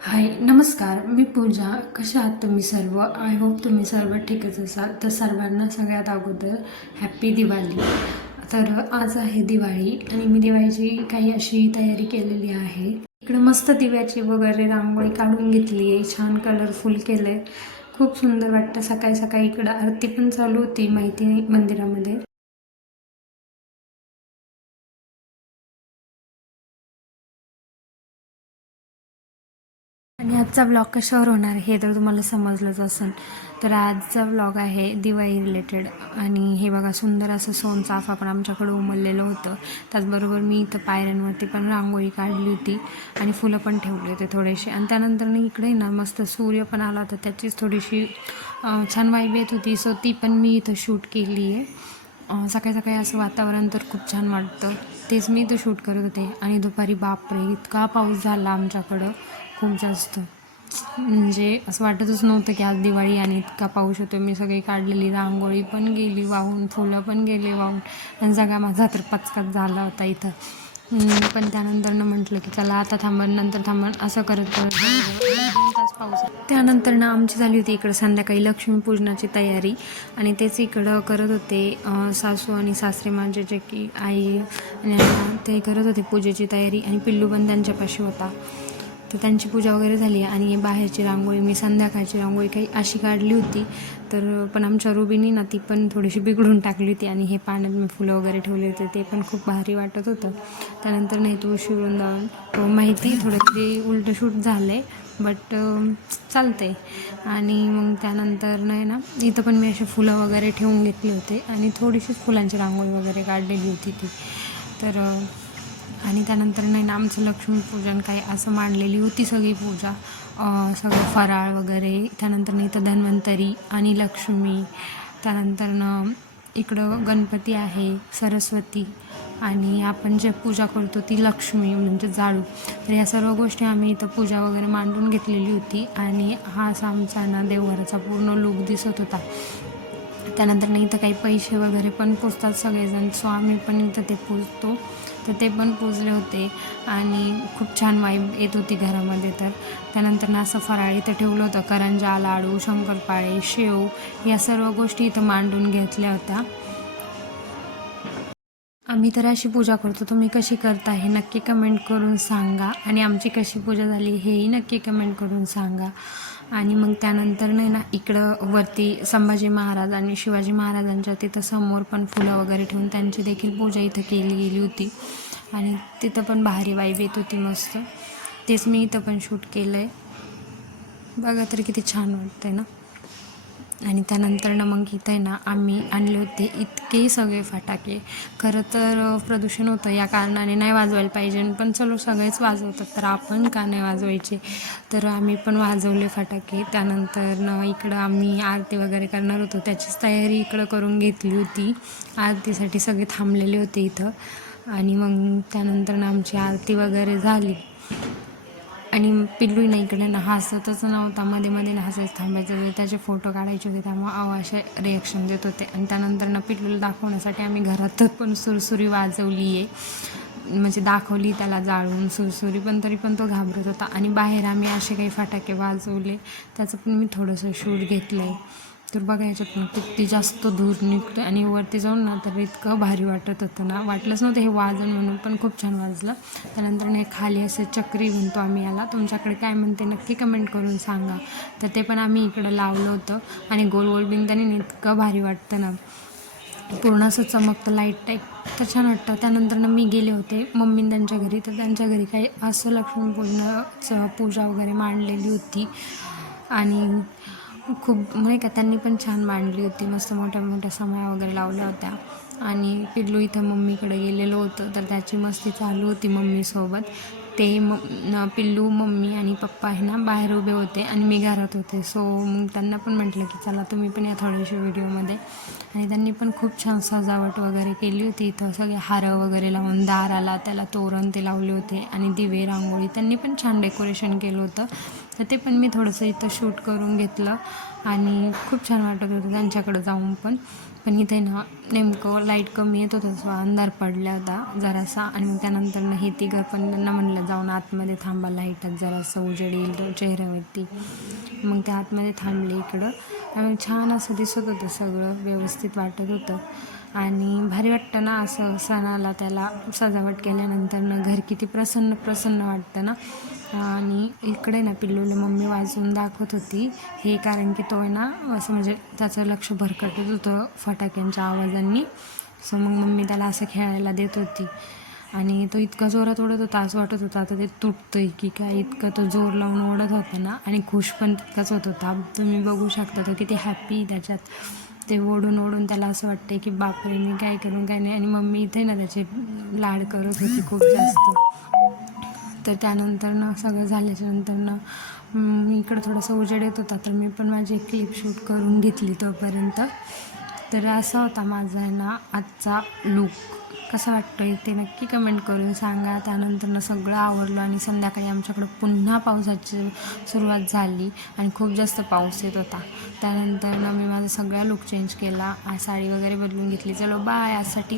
हाय नमस्कार, मी पूजा. कशा आहात तुम्ही सर्व? आय होप तुम्ही सर्व ठीकच असाल. तर सर्वांना सगळ्यात अगोदर हॅप्पी दिवाळी. तर आज आहे दिवाळी आणि मी दिवाळीची काही अशी तयारी केलेली आहे. इकडे मस्त दिव्याची वगैरे रांगोळी काढून घेतली आहे, छान कलरफुल केलं आहे, खूप सुंदर वाटतं. सकाळी सकाळी इकडं आरती पण चालू होती माहिती मंदिरामध्ये. आणि आजचा व्लॉग कशावर होणार हे तर तुम्हाला समजलंच असेल. तर आजचा व्लॉग आहे दिवाळी रिलेटेड. आणि हे बघा, सुंदर असं सोनचाफा पण आमच्याकडे उमललेलं होतं. त्याचबरोबर मी इथं पायऱ्यांवरती पण रांगोळी काढली होती आणि फुलं पण ठेवले होते थोडेसे. आणि त्यानंतर इकडे ना मस्त सूर्य पण आला होता, त्याचीच थोडीशी छान वाईब येत होती. सो ती पण मी इथं शूट केली आहे. सकाळी सकाळी असं वातावरण तर खूप छान वाटतं. तेच मी इथं शूट करत होते. आणि दुपारी बापरे, इतका पाऊस झाला आमच्याकडं, खूप जास्त. म्हणजे असं वाटतच नव्हतं की आज दिवाळी आणि इतका पाऊस होतो. मी सगळी काढलेली रांगोळी पण गेली वाहून, फुलं पण गेले वाहून, आणि सगळा माझा तर पचकाच झाला होता इथं. पण त्यानंतरनं म्हटलं की चला आता थांबण, नंतर थांबण, असं करत करत 2 तास पाऊस. त्यानंतर आमची झाली होती इकडं संध्याकाळी लक्ष्मीपूजनाची तयारी. आणि तेच इकडं करत होते सासू आणि सासरे माझे, जे की आई, आणि ते करत होते पूजेची तयारी. आणि पिल्लू पण त्यांच्यापाशी होता, तर त्यांची पूजा वगैरे झाली. आणि बाहेरची रांगोळी मी संध्याकाळची रांगोळी काही अशी काढली होती. तर पण आमच्या रुबीनी ना ती पण थोडीशी बिघडून टाकली होती. आणि हे पाण्यात मी फुलं वगैरे ठेवले होते, ते पण खूप भारी वाटत होतं. त्यानंतर तुळशी वृंदावन माहिती थोडं ते उलटं शूट झालं आहे, बट चालतं आहे. आणि मग त्यानंतर इथं पण मी असे फुलं वगैरे ठेवून घेतले होते आणि थोडीशीच फुलांची रांगोळी वगैरे काढलेली होती ती. तर आणि त्यानंतर आमचं लक्ष्मीपूजन काही असं मांडलेली होती सगळी पूजा, सगळं फराळ वगैरे. त्यानंतर इथं धन्वंतरी आणि लक्ष्मी. त्यानंतर इकडं गणपती आहे, सरस्वती, आणि आपण जे पूजा करतो ती लक्ष्मी म्हणजे जाळू. तर या सर्व गोष्टी आम्ही इथं पूजा वगैरे मांडून घेतलेली होती. आणि हा असा आमचा देवघराचा पूर्ण लूक दिसत होता. त्यानंतर इथं काही पैसे वगैरे पण पोचतात सगळेजण, सो आम्ही पण इथं ते पूजतो. तर ते पण पूजले होते आणि खूप छान वाईब येत होती घरामध्ये. तर त्यानंतर असं फराळ इथं ठेवलं होतं, करंजा, लाडू, शंकरपाळे, शेव, या सर्व गोष्टी इथं मांडून घेतल्या होत्या. आम्ही तर अशी पूजा करतो, तुम्ही कशी करता हे नक्की कमेंट करून सांगा. आणि आमची कशी पूजा झाली हेही नक्की कमेंट करून सांगा. आणि मग त्यानंतर इकडं वरती संभाजी महाराज आणि शिवाजी महाराजांच्या तिथं समोर पण फुलं वगैरे ठेवून त्यांची देखील पूजा इथं केली गेली होती. आणि तिथं पण भारी वाईब येत होती मस्त. तेच मी इथं पण शूट केलं आहे. बघा तर किती छान वाटतं आहे ना. आणि त्यानंतर मग इथं आम्ही आणले होते इतके सगळे फटाके. खरं तर प्रदूषण होतं, या कारणाने नाही वाजवायला पाहिजे, पण चलो सगळेच वाजवतात तर आपण का नाही वाजवायचे. तर आम्ही पण वाजवले फटाके. त्यानंतर इकडं आम्ही आरती वगैरे करणार होतो, त्याचीच तयारी इकडं करून घेतली होती. आरतीसाठी सगळे थांबलेले होते इथं. आणि मग त्यानंतर आमची आरती वगैरे झाली. आणि पिल्लू इकडे हसतच नव्हता, मध्ये मध्ये हसायचं थांबायचं होते, त्याचे फोटो काढायचे होते, त्यामुळे असे रिॲक्शन देत होते. आणि त्यानंतर पिल्लूला दाखवण्यासाठी आम्ही घरात पण सुरसुरी वाजवली आहे, म्हणजे दाखवली त्याला जाळून सुरसुरी, पण तरी पण तो घाबरत होता. आणि बाहेर आम्ही असे काही फटाके वाजवले, त्याचं पण मी थोडंसं शूट घेतलं आहे. तर बघा याच्यातून किती जास्त धूर निघतो. आणि वरती जाऊन तर इतकं भारी वाटत होतं ना, वाटलंच नव्हतं हे वाजन म्हणून, पण खूप छान वाजलं. त्यानंतर खाली असं चक्री म्हणतो आम्ही याला, तुमच्याकडे काय म्हणते नक्की कमेंट करून सांगा. तर ते पण आम्ही इकडं लावलं होतं. आणि गोल गोल बिंदाने इतकं भारी वाटतं ना, पूर्ण असं चमकतं लाईट टाईप, तर छान वाटतं. त्यानंतर मी गेले होते मम्मी त्यांच्या घरी. तर त्यांच्या घरी काही असं लक्ष्मीपूजनाचं पूजा वगैरे मांडलेली होती. आणि खूप का त्यांनी पण छान मांडली होती, मस्त मोठ्या मोठ्या समया वगैरे लावल्या होत्या. आणि पिल्लू इथं मम्मीकडे गेलेलं होतं, तर त्याची मस्ती चालू होती मम्मीसोबत. ते पिल्लू, मम्मी आणि पप्पा बाहेर उभे होते आणि मी घरात होते. सो मग त्यांना पण म्हटलं की चला तुम्ही पण या थोड्याशा व्हिडिओमध्ये. आणि त्यांनी पण खूप छान सजावट वगैरे केली होती. इथं सगळे हारं वगैरे लावून दाराला त्याला तोरण ते लावले होते. आणि दिवे, रांगोळी त्यांनी पण छान डेकोरेशन केलं होतं. तर ते पण मी थोडंसं इथं शूट करून घेतलं. आणि खूप छान वाटत होतं त्यांच्याकडं जाऊन पण. पण इथे ना नेमकं लाईट कमी येत होतं, तसं अंधार पडला होता जरासा. आणि मग त्यानंतर ना हे तिघं पण त्यांना म्हणलं जाऊन आतमध्ये थांबा, लाईटात जरासं उजेड येईल चेहऱ्यावरती. मग ते आतमध्ये थांबले इकडं. आणि छान असं दिसत होतं, सगळं व्यवस्थित वाटत होतं. आणि भारी वाटतं ना असं सणाला त्याला सजावट केल्यानंतर ना घर किती प्रसन्न प्रसन्न वाटतं ना. आणि इकडे ना पिल्लूला मम्मी वाजवून दाखवत होती हे, कारण की तो आहे ना असं म्हणजे त्याचं लक्ष भरकटत होतं फटाक्यांच्या आवाजांनी. सो मग मम्मी त्याला असं खेळायला देत होती. आणि तो इतका जोरात ओढत होता, असं वाटत होता आता ते तुटतंय की काय, इतका तो जोर लावून ओढत होता ना. आणि खुश पण तितकाच होत होता. तुम्ही बघू शकता तो किती हॅपी त्याच्यात. ते ओढून ओढून त्याला असं वाटते की बापरे मी काय करून काय नाही. आणि मम्मी इथे ना त्याचे लाड करत होती खूप जास्त. तर त्यानंतर ना सगळं झाल्याच्यानंतर ना मी इकडं थोडंसं उजेड येत होता, तर मी पण माझी एक क्लिप शूट करून घेतली तोपर्यंत. तर असा होता माझा आहे ना आजचा लूक. कसं वाटतं आहे ते नक्की कमेंट करून सांगा. त्यानंतर ना सगळं आवरलं आणि संध्याकाळी आमच्याकडं पुन्हा पावसाची सुरुवात झाली आणि खूप जास्त पाऊस येत होता. त्यानंतर ना मी माझा सगळा लूक चेंज केला, साडी वगैरे बदलून घेतली. चलो बाय आजसाठी.